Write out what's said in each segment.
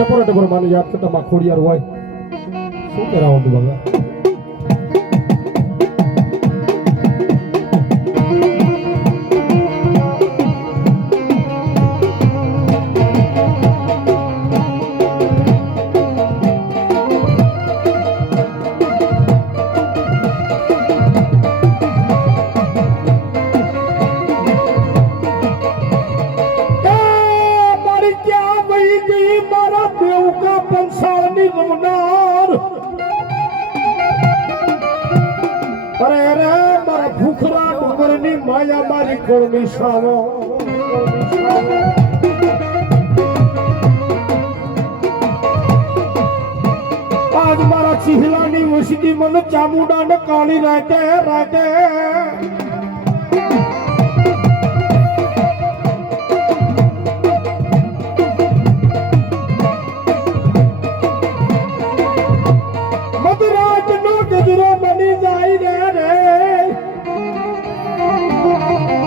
ટપોરા ટપોરા માને યાદ કરતા માં ખોડિયાર હોય શું કરાવવાનું બાબા માયા મારી કોળમી સાવો આજ મારા ચીહલાની વસતી મને ચામુંડા ને કાળી રાતે રાતે મધરાત નો ગજરો બની જાય રે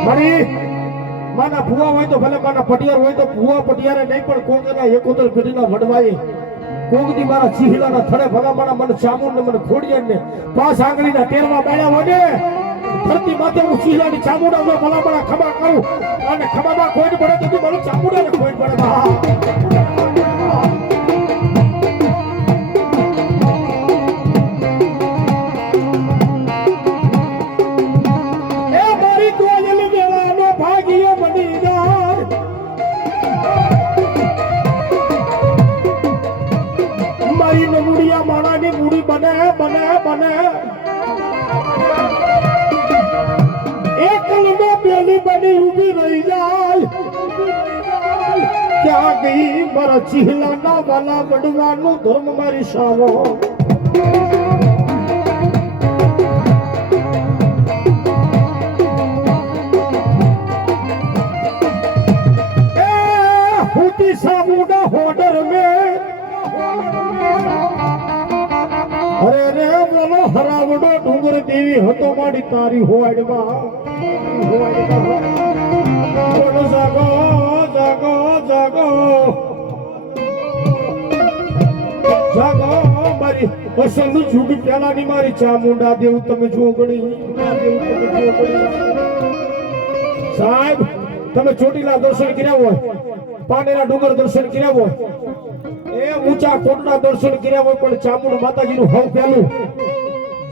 મારી માના ભુવા હોય તો ભલે માના પટિયાર હોય તો ભુવા પટિયારે નહીં પણ કોકના એકોતર પેઢીના વડવાએ કોકની મારા ચીહલાના થડે ભલા મારા મને ચામુંડ ને મને ખોડિયાર ને પાસ આંગળીના તેરવા બાળ્યા હોય ને ધરતી માથે હું ચીહલાની ચામુંડા જો ભલા મારા ખબા કરું અને ખબામાં ખોડ પડે તો મને ચામુંડા ને ખોડ પડે ક્યાં ગઈ મારા ચીહલાના વાલા વડવાનું ધર્મ મારી સાવો હુતી સાબુડા હોડર મે અરે રે બોલો હરાવડો ડુંગર દેવી હતો મારી તારી હોડમાં જાગો જાગો જાગો જાગો મારી અસલ જુગ પેલાની મારી ચામુંડા દેવ તમે જોગણી સાહેબ તમે ચોટીલા દર્શન કર્યા હોય પાનેરા ડુંગર દર્શન કર્યા હોય એ ઊંચા કોટના દર્શન કર્યા હોય પણ ચામુંડ માતાજીનું હવ પેલું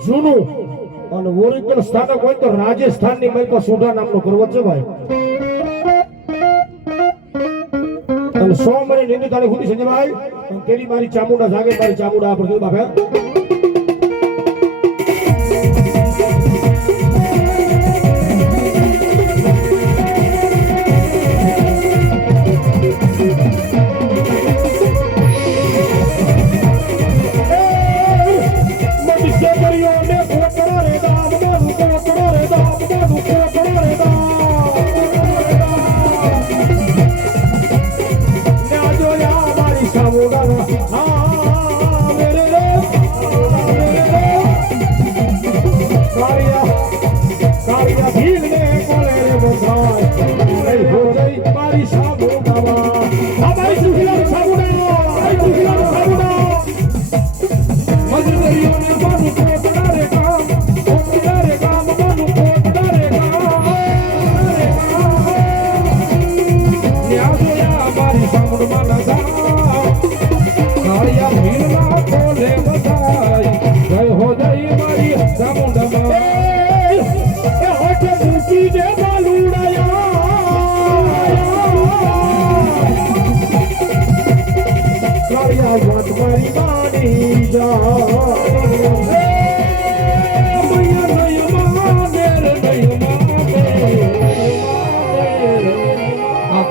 જૂનું અને ઓરિજિનલ સ્થાનક હોય તો રાજસ્થાનની મારી સોઢા નામનો પર્વત છે ભાઈ અને 100 મહિને નિંદી તારીખ સુધી સંજયભાઈ તેરી મારી ચામુંડા જાગે મારી ચામુંડા પર બાપે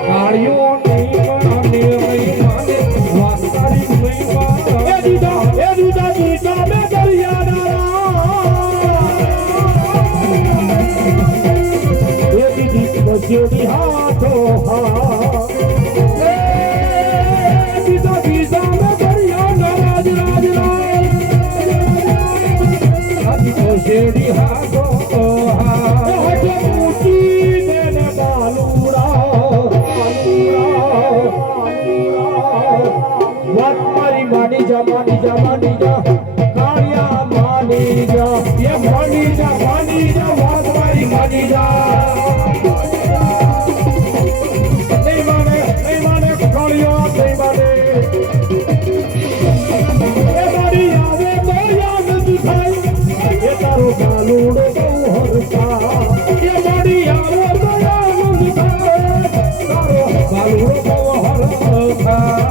કાળિયો નહીં માની જા કાળિયા માની જા એ માની જા વાત મારી માની જા નહીં માને કાળિયા નહીં માને એ મારી આવે તો યાદ થાય એ તારો ગાલુડો બહુ હરતા એ મારી આવે તો યાદ થાય તારો ગાલુડો બહુ હરતા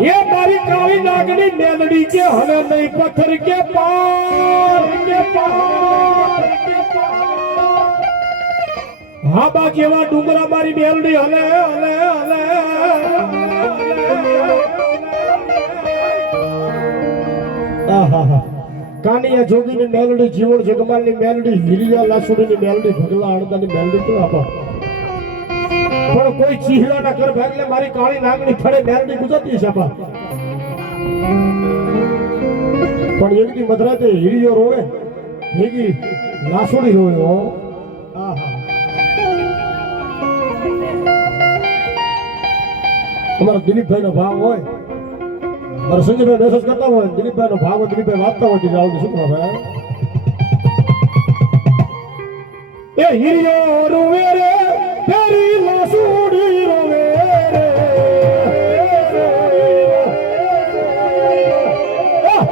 ये मारी काली नागनी मेलड़ी के हले नहीं पत्थर के पार हाँ बा केवा डूंगरा मारी मेलड़ी हले हले हले कानिया जोगी ने मेलड़ी जीवन जगमाल ने मेलड़ी हिरिया लासुड़ी ने मेलड़ी भगला अड़दा ने मेलड़ी तो आपा પણ કોઈ ચીહડા ના કર ભાગલે મારી કાળી નાગણી થડે મેરડી ગુજરતી છે બા પણ એકદી મધરાતે હીરિયો રોવે ભેગી લાસુડી રોવે હો આહા અમારા દિલીપભાઈ નો ભાવ હોય મારા સંજયભાઈ મેસેજ કરતા હોય દિલીપભાઈ નો ભાવ દિલીપભાઈ વાંચતા હોય જાવ શું ભાઈ એ હીરિયો રોવે રે तेरी लासूड़ी रोवे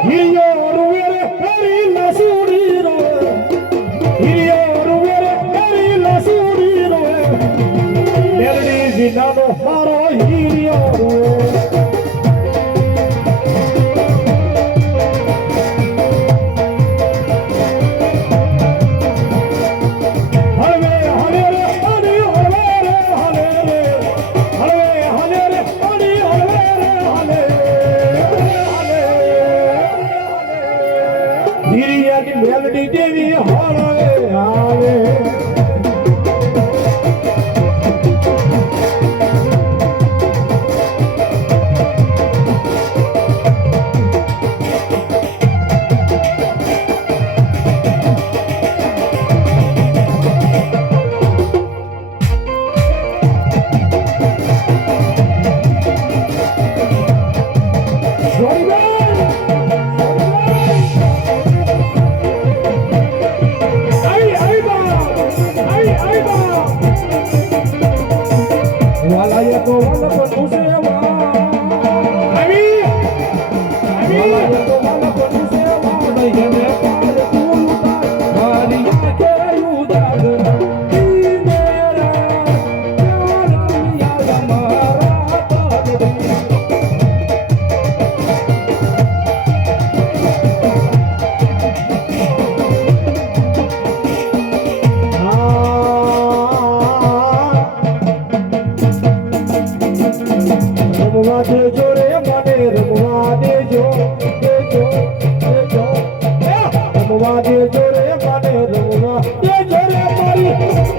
हिरियो रोवे रे तेरी लासूड़ी रोवे हिरियो रोवे रे तेरी लासूड़ी रोवे मेरडी जिनानो मारो हिरियो रोवे मेलडी देवी हारे हारे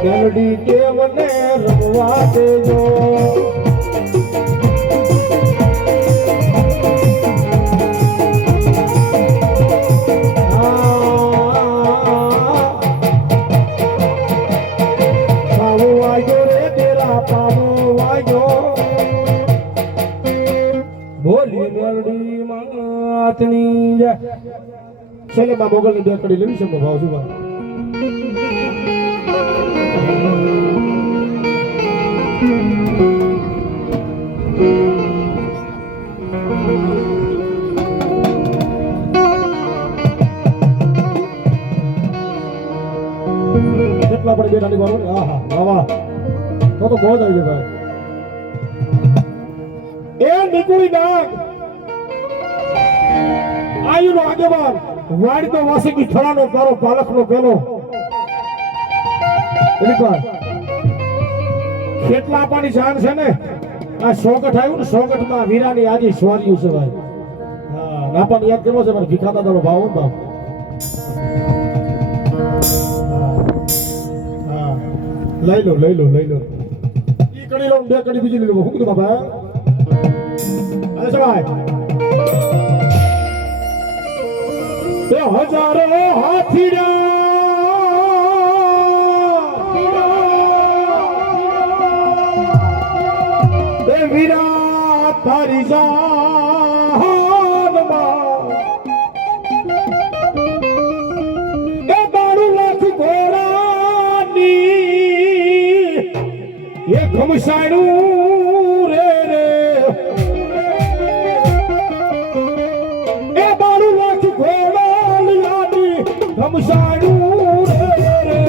मेलडी देवने रमवा देजो છેલ્લે માં મોગલની બે કડી લેવી છે ભાવ શું ભાઈ કેટલા પડે બે નાની વાળો હા હા વાહ તો બહુ જ આવી ગયો ભાઈ એ નીકળી નાખ આયુનો આગેવાન વાડી તો વાસી થળાનો તારો પાલખનો પેલો કેટલા આપવાની જાણ છે ને આ સોગઠ આવ્યું ને સોગઠમાં વીરાની આજે સ્વાર્યું છે ભાઈ હા નાપાને યાદ કરવો છે મારે ભીખાતા તારો ભાવ હો બાપ હા લઈ લો ઈ કડી લો બે કડી બીજી લઈ લો હું કીધું બાપા અરે સવાય એ હજારો હાથીડા એ વીરા તારી જાનમાં એ 12 લાખ ઘોડાની એ ઘમસાણું રે એ 12 લાખ ઘોડા ઘમસાણું રે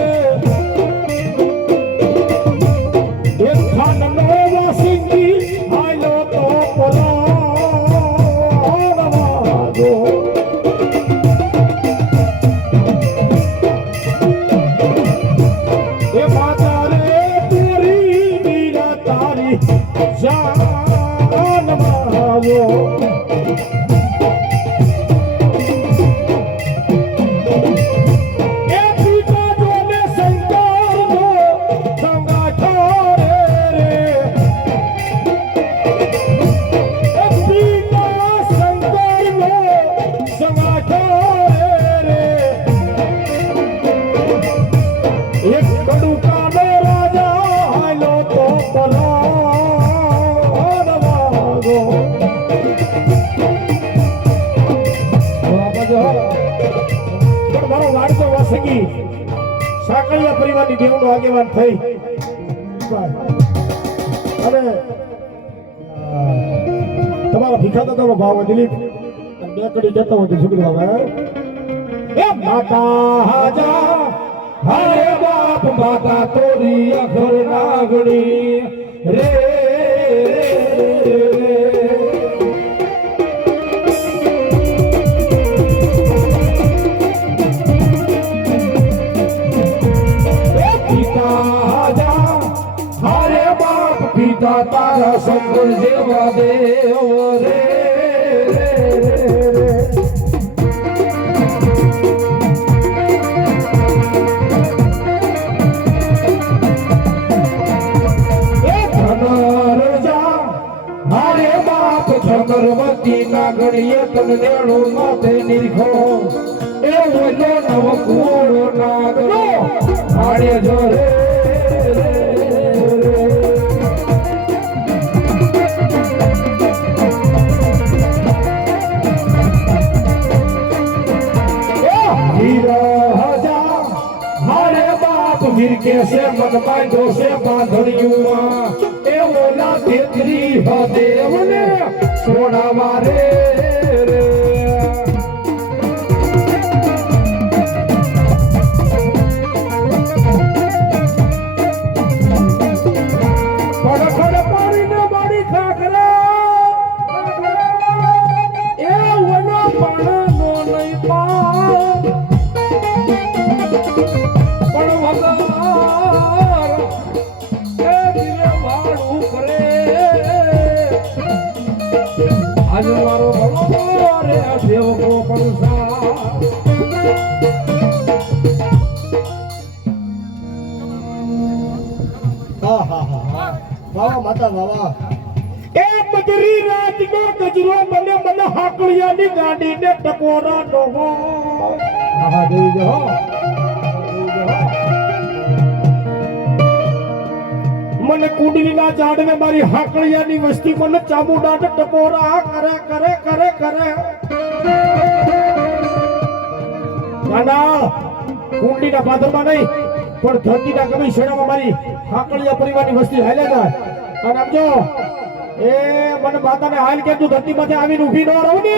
એક ખાનનો વાસિંગી આયો તો પરાવાદો એ માતા રે તેરી મીરા તારી જાન માવો સાકળિયા પરિવારની દેવનો આગેવાન થઈ અને તમારા ભીખાતા તારો ભાવ દિલીપ બે કડી જતો હોય તો છોકરી બાબા એ માતા હાજા હારે બાપ માતા તોરી અખર નાગણી રે પિતા તારા શંકર જેવા દેવ રે હારે બાપ ચંદ્રવતી ના ગણીએ તન નેણું માથે નિરખો એ ઓલો નવ કુળો નાગરો હાડે જોરે કે છે મન બાંધો છે બાંધણીયુમાં એ ઓલા તેતરી હદેવને છોડાવા રે ખડ પાડીને મારી ખાખરા એ ઓલા પાણાનો નહીં પા પણ આજે મારો ભલો રે દેવકો કંસા વાવા માતા વાવા એ મધરી રાતમાં ગજરો મને હાકળિયાની ગાડીને ટકોરા ડોગો આહા દેવી જો મને કુંડલીના ઝાડને મારી હાકળિયાની વસ્તી મને ચામુંડાને ટકોરા કરે કરે કરે કરે ગાંડા કુંડલીના પાદરમાં નહીં પણ ધરતીના ગમે શેડામાં મારી હાકળિયા પરિવારની વસ્તી હાલ્યા જાય અને આમ જો એ મને માતાને હાલ કે તું ધરતીમાંથી આવીને ઊભી ન રહું ને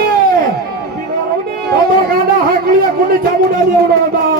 તો ગાંડા હાકળિયા કુંડી ચામુંડા દેવડો હતા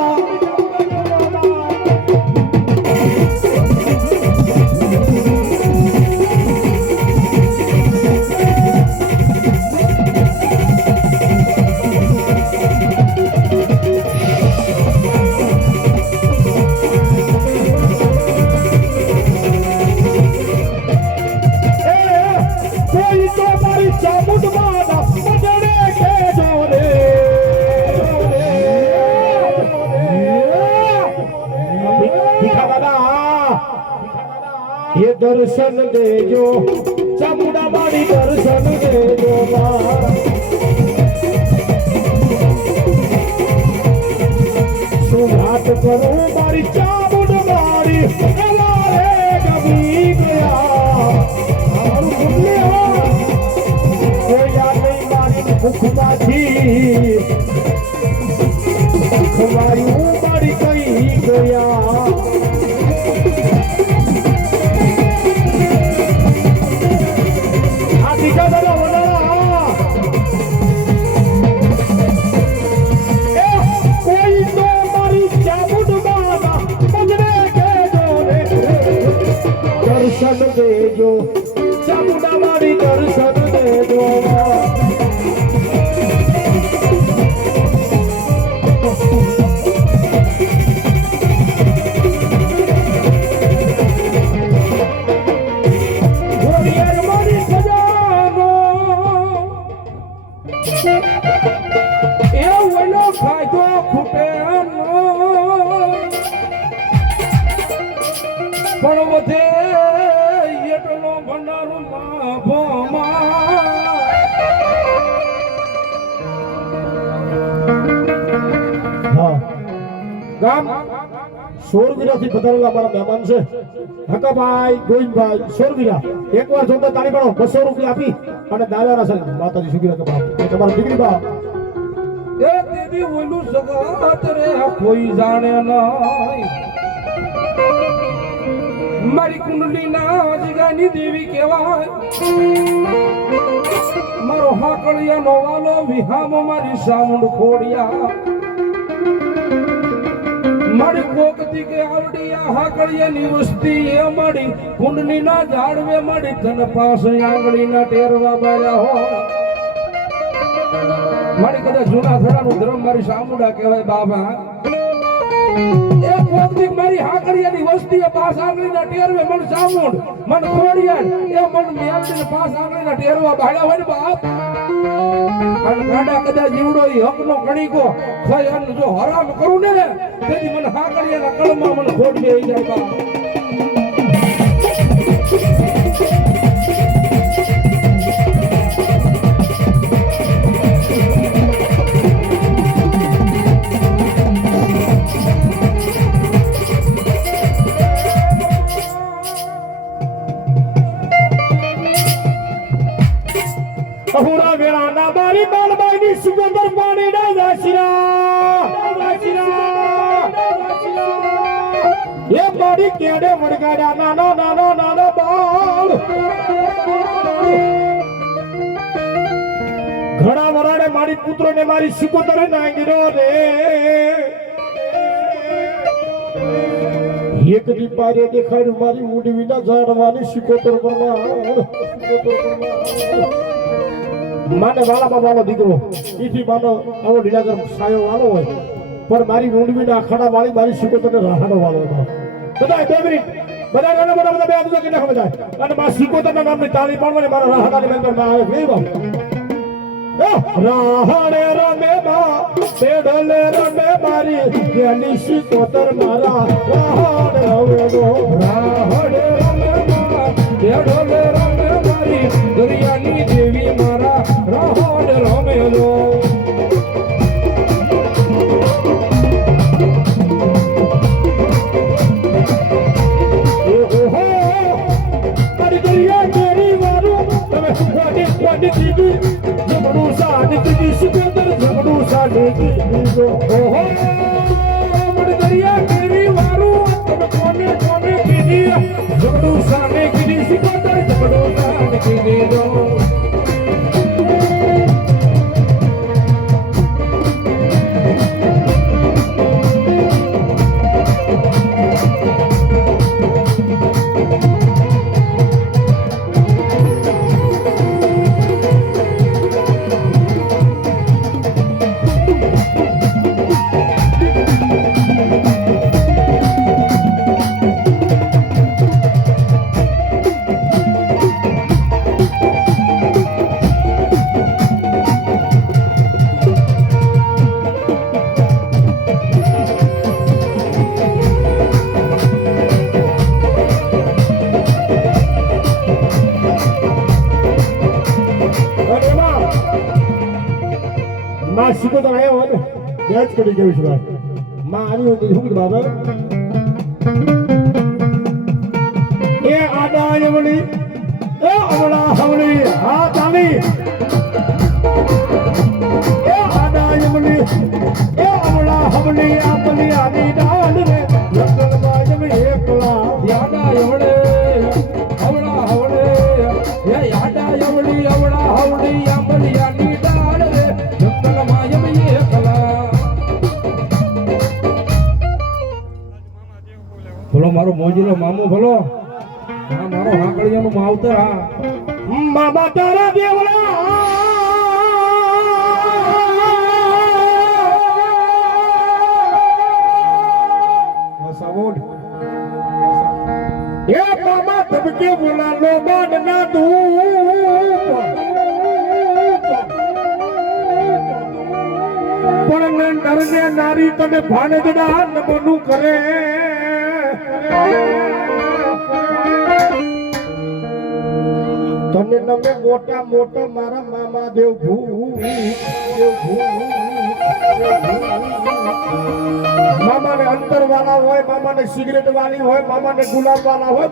ये दर्शन देजो चामुंडा मारी दर्शन देजो सुहात करो मारी चामुंड मारी हमारे कभी गया कोई याद नहीं मारी मुखमाची हमारी मारी कहीं गया दर्शन देजो चामुंडा मारी दर्शन देजो मारी खजानो ए वनो फायदो खूटेनो पण वधे એટલો ભંડારો ગામ સોરવીરાથી પધારેલા અમારા મહેમાન છે હકાભાઈ ગોવિંદભાઈ સોરવીરા એકવાર જોતા તાળી પાડો 200 રૂપિયા આપી અને દાદાના સંગ માતાજી સુખી રાખે બાપ એ તમારી દીકરી બા એ દેવી ઓલું સગાત રે કોઈ જાણે નહીં મારી કુંડલીના જીગાની દેવી કહેવાય મારો હાકળિયાનો વાલો વિહામો મારી સામુંડ ખોડિયા મારી કોકતી કે આવડિયા હાકળિયાની વસ્તી એ મારી કુંડલીના ઝાડવે મારી તન પાસે આંગળીના ટેરવા બાળ્યા હો મારી કદાચ જૂના થડાનું ધર્મ મારી સામુંડા કહેવાય બાબા એક વખતે મારી હાકળિયાની વસ્તી પાસ આંગળીના ટેરવે મન સામુંડ મન ખોડિયા એ મન મેલડીને પાસ આંગળીના ટેરવા બાળ્યા હોય ને બાપ અને ગાડા કદાચ જીવડો ઈ હકનો કણીકો થઈ અને જો હરામ કરું ને તેથી મને હાકળિયાના કળમાં મને ખોડી આવી જાય બાપ અહુરા વેરાના મારી બાલબાઈની સુગંદર પાણી ના દાશીરા એ મારી કેડે વડગાડ્યા નાનો નાનો નાનો બાળ ઘણા વરાડે મારી પુત્રોને મારી સિકોતરે નાંગીરો રે એક દીપારે દેખાડ્યું મારી ઊંડી વિના જાણવાની સિકોતર માને વાલામાં વાલો દીકરો ઈથી માનો આવો લીલાગર સાયો વાલો હોય પણ મારી ઊંડવીના આખાડા વાળી મારી સિકોતરને રાહાડો વાલો હતો બધા 2 મિનિટ બધા નાના મોટા બધા બે આદુ કે નાખ બધા અને મારા સિકોતરના નામની તાળી પાડવાની મારા રાહાડાની મેમ્બરમાં આવે બે બાપ રાહડે રમે બા પેડલે રમે મારી કેની સિકોતર મારા રાહડે રમે રમે બા પેડલે રમે મારી દરિયાની દેવી મારા રાહડે રમેલો જમણું સાડી સિકોતર જમણું સાડી ઓહો માં સીધો તો આવ્યો હોય ને ત્યાં જ કરી ગયું છે ભાઈ માં આવ્યું તો શું કીધું બાબા એ આડા એવડી એ અવળા હવળી હા તાલી એ આડા એવડી એ અવળા હવળી આપલી આની ડાલ રે જંગલમાં જમ એકલા યાડા એવડે હવડા હવડે એ યાડા એવડી હવડા હવડી આંબલિયાની ડાળ રે જંગલમાં એમ એકલા ભલો મારો મોજીલો મામો ભલો આ મારો હાકળિયાનું માવતર આ મામા તારા દેવળા એ મામા ધબકે બોલાલો બાદના ધૂપ પણ નરને નારી તને ભાનગડા નમનું કરે તને નમે મોટા મોટા મારા મામા દેવ મામા ને અંતર વાળા હોય મામા ને સિગરેટ વાળી હોય મામા ને ગુલાબ વાળા હોય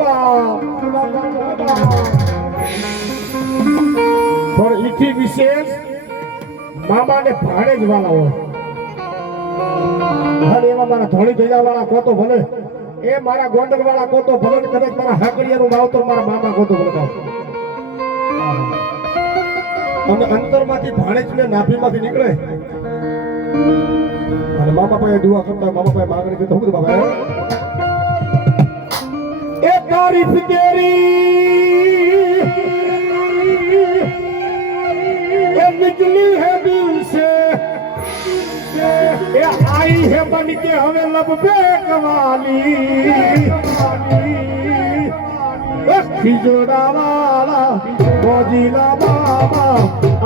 પણ ઈથી વિશેષ મામા ને ભાણેજ વાળા હોય અને એમાં મારા ધોળી ધજા વાળા કોતો ભલે એ મારા ગોંડલ વાળા કોતો ભલે કદાચ મારા હાકડિયાનું માવતર મારા મામા કોતો ભલે અને અંતરમાંથી ભાણેજ ને નાભીમાંથી નીકળે અને મામા પાસે દુઆ કરતા મામા પાસે માંગણી કરતા હું બાબા એ તારીફ તેરી એ निकली है दिल से ये आई है बन के हमें लब पे कवाली खिजड़ा वाला मोजीला बाबा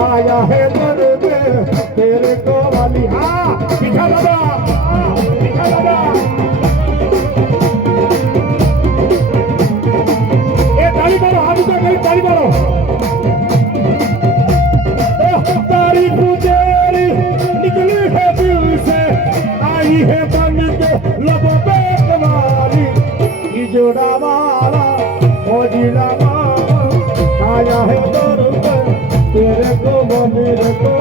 आया है दर पे तेरे को वाली हाँ दिखा बाबा ये ताली मारो हाथ ऊपर करी ताली मारो तारीफ तेरी निकली है दिल से आई है बन के लबों पे कवाली खिजड़ा वाला मोजीला बाबा आया है दर पे तेरे को मेरे को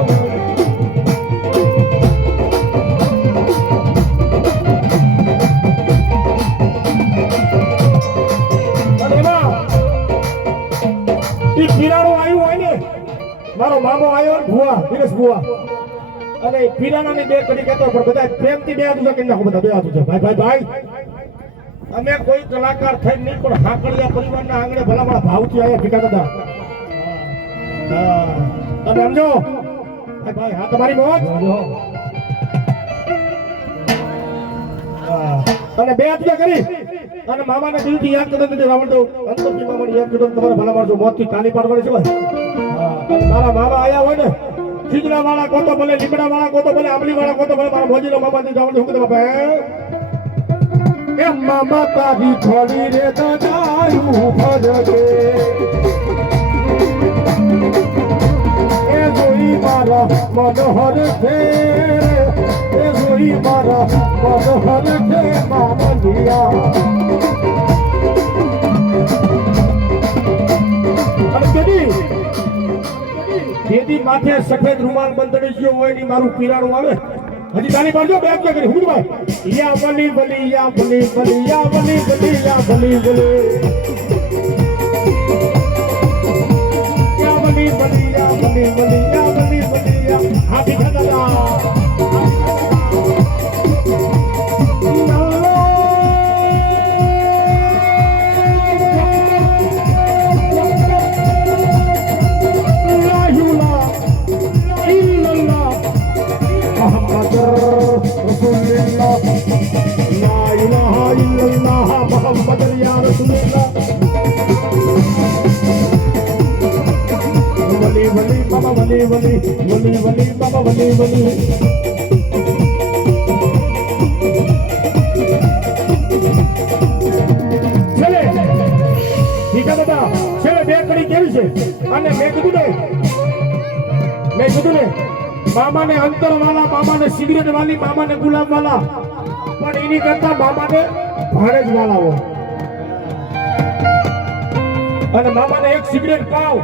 મારો મામો આવ્યો ભુવા દિનેશ ભુવા અને પીરાણાની બે કડી કહેતો પણ બધા પ્રેમથી બે હાથ કે નાખો બધા બે હાથ ભાઈ ભાઈ ભાઈ અમે કોઈ કલાકાર થઈ નહીં પણ હાકડિયા પરિવારના આંગણે ભલામણા ભાવથી આવ્યા ભીખા દાદા તમે સમજો ભાઈ ભાઈ હા તમારી મોજ અને બે હાથ કરી અને મામાને દિલથી યાદ કરતા નથી રાવણ તો અંતરથી મામાને યાદ કરતા તમારે ભલામણ જો મોતથી તાલી પાડવાની છે ભાઈ મારા મામા આયા હોય ને ખીજડા વાળા કોતો ભલે લીમડા વાળા કોતો ભલે આંબલી વાળા કોતો ભલે મારા મોજીનો મામા થી જવાનું હું બાપા એ મામા તારી થોડી રે તો જાયું ફરકે એ જોઈ મારા મનોહર છે એ જોઈ મારા મનોહર છે મામા દિયા અને કેદી જેદી માથે સફેદ રૂમાલ બંધણી ગયો હોય ની મારું પીરાણું આવે હજી તાલી પાડજો બે કે કરી હું ભાઈ યા બલી બલી યા બલી બલી યા બલી બલી યા બલી બલી યા બલી બલી યા બલી બલી યા બલી બલી યા હાથી ખાડા वली वली वली वली बाबा वली वली चले ठीक है दादा चले બે કડી કેવી છે અને મેં કીધું ને મામાને અંતર વાળા, મામાને સિગરેટ વાળી, મામાને ગુલાબ વાળા, પણ એની કરતા મામાને ભાણેજ વાળા હોય. અને મામાને એક સિગરેટ પાવ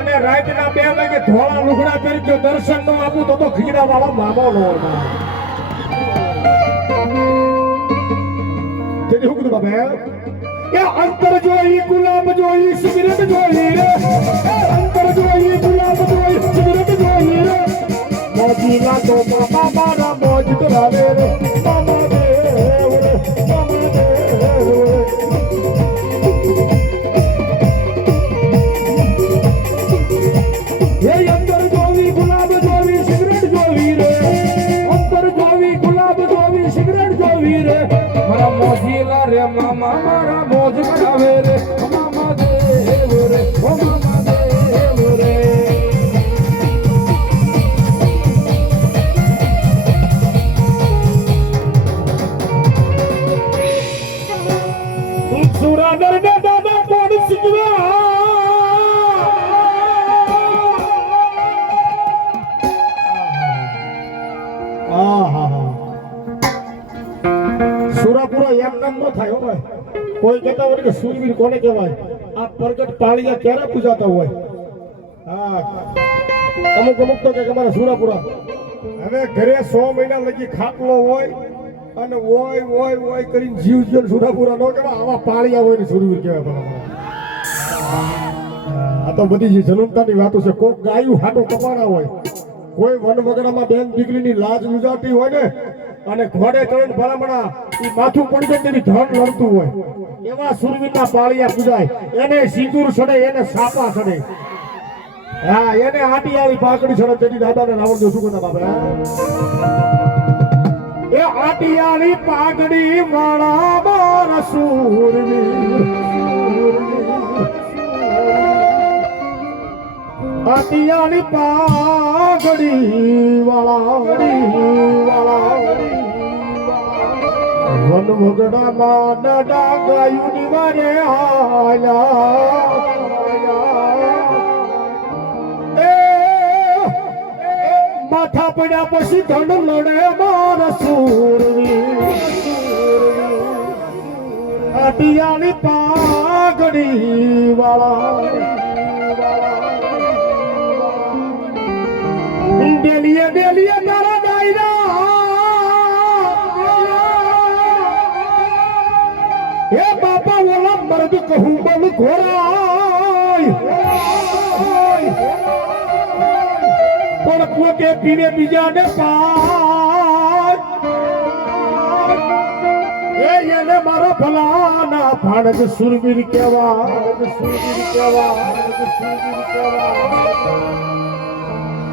અને રાતના 2 વાગે ધોળા લુગડા પહેરી જો દર્શન ન આપું તો ખીજડા વાળા મામો નો હોય. તેથી હું કીધું બાબા એ અંતર જોઈ ગુલાબ જોઈ સિગરેટ જોઈ રે, અંતર જોઈ ગુલાબ જોઈ સિગરેટ જોઈ રે, મોજીલા તો મામા મારા મોજ કરાવે રે, મામા દેવ રે, મામા દેવ રે. એ અંતર જોવી ગુલાબ જોવી સિગરેટ જોવી રે, અંતર જોવી ગુલાબ જોવી સિગરેટ જોવી રે, મારા મોજીલા રે મામા મારા મોજ કરાવે રે, મામા દેવ રે, ઓ મામા દેવ રે. સુરાદર ને દાદા કોણ શીખવા સુરાપુરા એમ નામ ન થાય હો ભાઈ. કોઈ કહેતા હોય કે સુરવીર કોને કહેવાય? આ પ્રગટ પાળિયા ક્યારે પૂજાતા હોય? હા, અમુક તો કે અમારા સુરાપુરા હવે ઘરે 100 મહિના લગી ખાટલો હોય અને ઓય ઓય ઓય કરીને જીવ જીવ સુરાપુરા નો કહેવાય. આવા પાળિયા હોય ને સુરવીર કહેવાય બરાબર. આ તો બધી જે જન્મતાની વાતો છે. કોક ગાયું હાટો કમાણા હોય, કોઈ વન વગડામાં બેન દીકરીની લાજ ગુજારતી હોય ને અને ઘોડે ચડીને ભલામણા ઈ માથું પડી જાય તેની ધન લડતું હોય, એવા સુરવીરના પાળિયા પૂજાય. એને સિંદૂર ચડે, એને સાપા ચડે, હા એને આટી આવી પાકડી ચડે. તેની દાદાને રાવણ શું કરતા બાપા? એ આટી આવી પાઘડી વાળા મારા સુરવીર, આટિયાળી પાઘડી વાળા વન વગડામાં નડા ગાયું ની વારે માથા પડ્યા પછી ધન લડે મારા સુરવીર, આટિયાળી પાઘડી વાળા ડેલીએ ડેલીએ તારા ડાયરા હે બાપા ઓલા મર્દ કહું બલ ઘોરાય પણ પોતે પીને બીજાને પાય. એને મારો ભલાના ભાણજ સુરવીર કેવા, સુરવીર કેવા.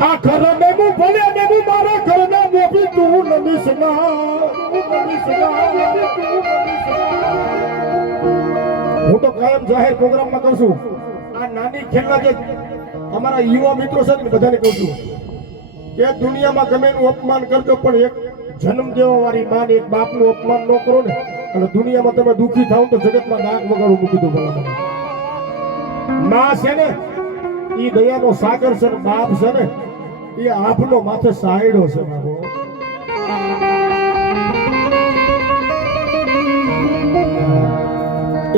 આ ઘર મેમું ભલે મેમું મારા ઘરના મોભી તું નમીશ ના. હું તો કાયમ જાહેર પ્રોગ્રામમાં કહું છું, આ નાની ખેલના જે અમારા યુવા મિત્રો છે ને બધાને કહું છું કે દુનિયામાં ગમે એનું અપમાન કરજો પણ એક જન્મ દેવા વાળી માને એક બાપનું અપમાન ન કરો ને એટલે દુનિયામાં તમે દુઃખી થાવ તો જગતમાં નાક વગાડું મૂકી દો. ભલા માં છે ને ઈ દયાનો સાગર છે ને બાપ છે ને એ આપનો માથે સાયડો છે બાબો.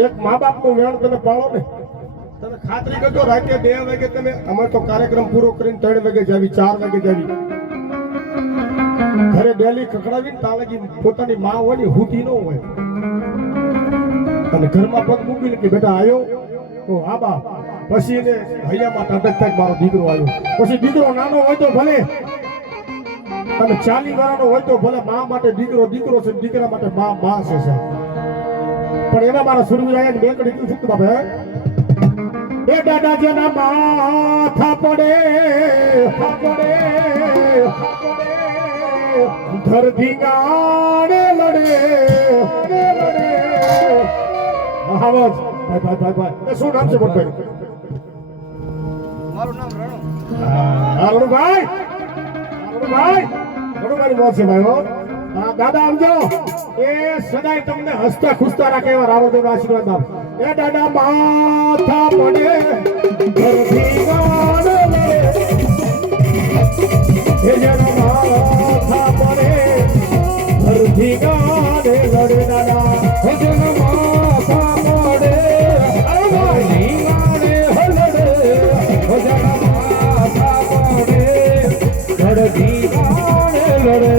એક મા બાપ નું વેણ તમે પાળો ને, તમે ખાતરી કરજો રાતે 2 વાગે તમે, અમે તો કાર્યક્રમ પૂરો કરીને 3 વાગે જાવી, 4 વાગે જાવી, ઘરે ડેલી કકડાવીને તાલગી પોતાની માં હોય ને હુતી ન હોય અને ઘરમાં પગ મૂકીને કે બેટા આવ્યો તો હા બા, પછી એને હૈયામાં ટાટક થાય મારો દીકરો આવ્યો. પછી દીકરો નાનો હોય તો ભલે અને 40 વર્ષનો હોય તો ભલે મા માટે દીકરો દીકરો છે, દીકરા માટે મા મા છે સાહેબ. પણ એમાં મારા સુરવીર આયા ને બેકડી શું શું બાપે એ દાદા જેના માથા પડે ધરતી ગાડે લડે આવાજ ભાઈ શું નામ છે મોટભાઈ? મારું નામ રણુ. રણુભાઈ મોત છે ભાઈ હો. હા દાદા આવજો. એ સદાય તમને હસતા ખુશતા રાખે એવા રાવણદેવ આશીર્વાદ આપ. એ દાદા માથા પડે ધરતી ગાડે લડે એ જેનો માથા પડે ધરતી ગાને લડનારા હો જેનો માથા પડે ધરતી ગાને લડે હો જેનો માથા પડે ધરતી ગાને લડે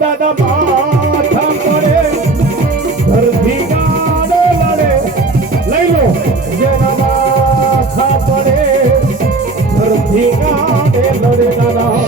દાદા માથા પડે ધરતી ગાને લડે લઈ લો જેના માથા પડે ધરતી ગાને લડે દાદા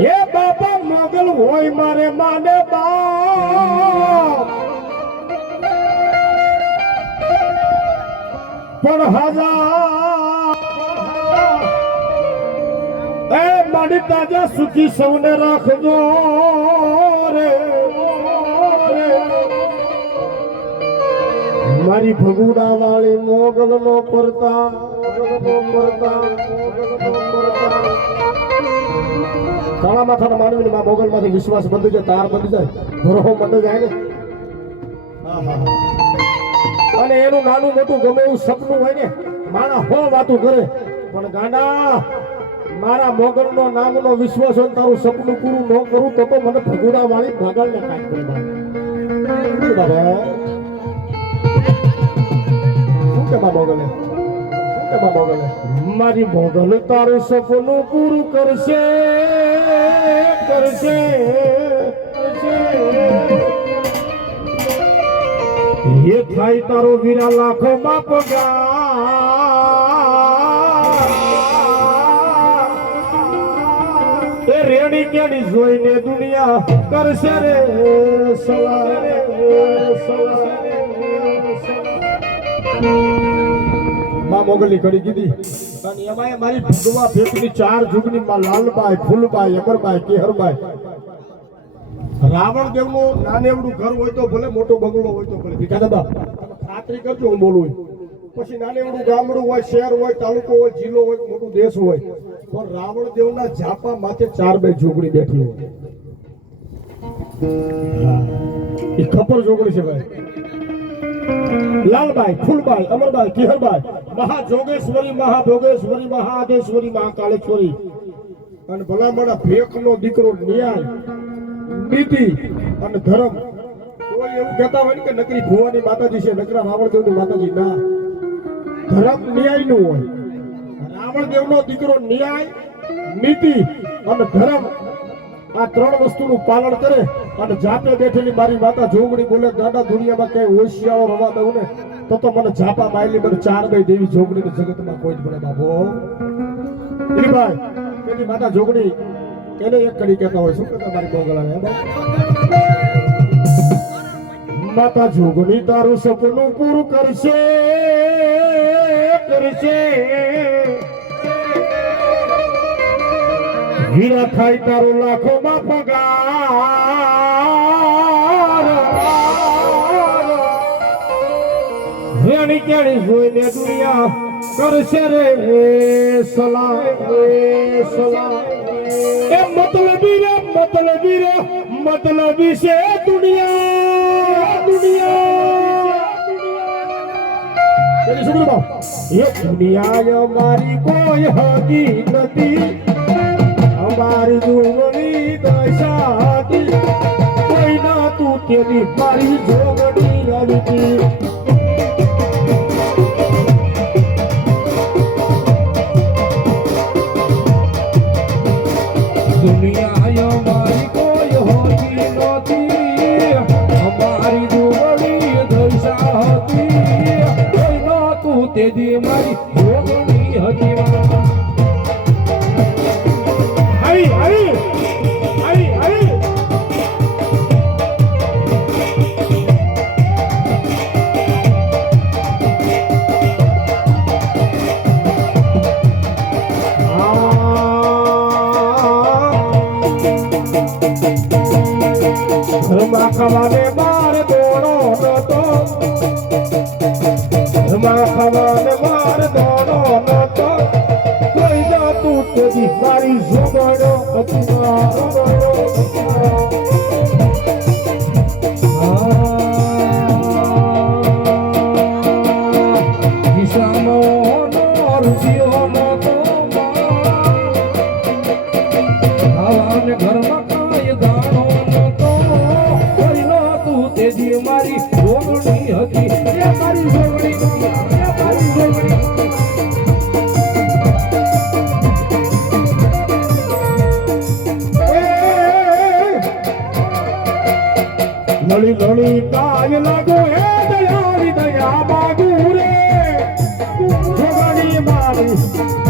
એ બાપા મોગલ હોય મારે માને બાપ પણ હજાર એ મારી તાજા સુખી સૌને રાખજો રે મારી ભગુડા વાળી મોગલ નો પરતા કાળા માથાના માનવીની માં મોગલ માંથી વિશ્વાસ બંધ જાય તાર બંધ જાય ભરોહો બંધ જાય ને અને એનું નાનું મોટું ગમે એવું સપનું હોય ને મારા હો વાતું કરે પણ ગાંડા મારા મોગલ નો નામનો વિશ્વાસ હોય તારું સપનું પૂરું ન કરું તો મને ભગુડા વાળી ભાગલ ને કાઢ કરી બાબા શું કે મોગલે મારી મોગલ તારું સપનું પૂરું કરશે એ થાય તારો વીરા લાખો માં પગાર એ રેડી કેડી જોઈને દુનિયા કરશે રે સવારે માં મોગલી કરી દીધી અને એમાં મારી ભગવા ભેટની 4 જુગની માં લાલબાઈ ફૂલબાઈ અમરબાઈ કેહરબાઈ રાવણ દેવનું નાનેવડું ઘર હોય તો ભલે મોટો બંગલો હોય તો ભલે ભીખા દાદા ખાતરી કરજો હું બોલું પછી નાનેવડું ગામડું હોય શહેર હોય તાલુકો હોય જિલ્લો હોય મોટું દેશ હોય પણ રાવણ દેવના ઝાપા માથે 4 ઝૂંપડી બેઠી હોય એ ખપર ઝૂંપડી છે ભાઈ લાલબાઈ ફૂલબાઈ અમરબાઈ કેહરબાઈ મહાજોગેશ્વરી મહાભોગેશ્વરી મહાદેશ્વરી મહાકાળેશ્વરી અને ભલામણા ભેખનો દીકરો ન્યાય નીતિ અને ધર્મ કોઈ એવું કહેતા હોય ને કે નકરી ભુવાની માતાજી છે નકરા રાવણદેવની માતાજી ના ધર્મ ન્યાયનું હોય રાવણદેવનો દીકરો ન્યાય નીતિ અને ધર્મ આ 3 વસ્તુનું પાલન કરે અને જાપે બેઠેલી મારી માતા જોગણી બોલે ગાડા દુનિયામાં કઈ હોશિયારો રવા દઉં ને તો મને ઝાપા માયલી મને 4 દેવી જોગણી જગતમાં કોઈ જ પડે બાબો ભાઈ એની માતા જોગણી એને એક કડી કહેતા હોય શું કહેતા મારી મોગલાને માતા જોગણી તારું સપનું પૂરું કરશે હીરા ખાઈ તારો લાખોમાં પગાર રેણી કેણી જોઈને દુનિયા કરશે રે સલામ એ મતલબી રે મતલબી છે દુનિયા એ દુનિયા અમારી કોઈ હગી નથી અમારી જોગણી દશાતી કોઈ ના તું તેની મારી જોગણી આવી દુનિયા અમારી કોઈ હોતી નહોતી અમારી દુબળી દશા હતી કોઈ નહોતું તેથી મારી જોગણી હતી આવી આવી આવી આવી ઘરમાં ખાવાને બાર દોડો નતો ઘરમાં ખાવાને બાર દોડો નતો કોઈ જાતું તેથી મારી જોગણો હતી કિસાનો રૂપિયો નતો ખાવાને ઘરમાં કાંઈ દાણો નતો કોઈ નહોતું તેથી મારી જોગણી હતી એ મારી જોગણી એ મારી જોગણી લળી લળી કાય લાગો હે દયાળી દયા માગું રે જોગણી મારી